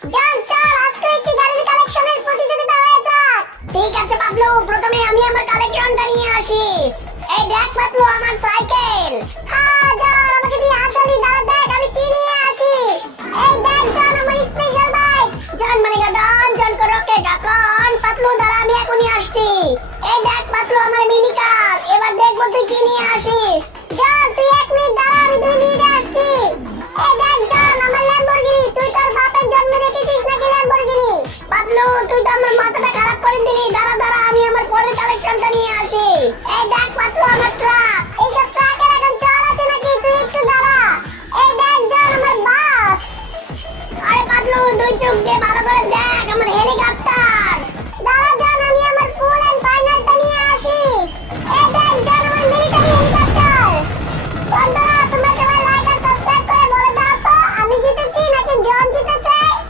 চল চল, আজকে একটি গাড়ির কালেকশনের প্রতিযোগিতা হয়ে যাক। ঠিক আছে পাতলু, প্রথমে আমি আমার কালেকশনটা নিয়ে আসি। এই দেখ পাতলু, আমার সাইকেল। হ্যাঁ জন, আমাকে দিয়ে হাততালি, দাঁড়া দেখ আমি কি নিয়ে আসি। এই দেখ জন, আমার স্পেশাল বাইক। জন মানে গাডন, জন কো রকে গাকন। পাতলু দাঁড়া, আমি এখনই আসছি। এই দেখ পাতলু, আমার মিনি কার। এবার দেখবো তুই কি নিয়ে আসিস। জন তুই 1 মিনিট দাঁড়া, আমি 2 মিনিটে আসছি। এই দেখ জন, আমার ল্যাম্বরগিনি। তুই তোর বাপের জন্মে দেখেছিস নাকি ল্যাম্বরগিনি? পাতলু তুই তো আমার মাথাটা খারাপ করে দিলি। দাঁড়া দাঁড়া, আমি আমার পরের কালেকশনটা নিয়ে আসি। এই দেখ পাতলু, আমার ট্রাক। এইসব ট্রাকের এখন চাল আছে নাকি? তুই একটু দাঁড়া। এই দেখ জন, আমার বাস। আরে পাতলু, দুই চোখ দিয়ে ভালো করে দেখ, আমার হেলিকপ্টার।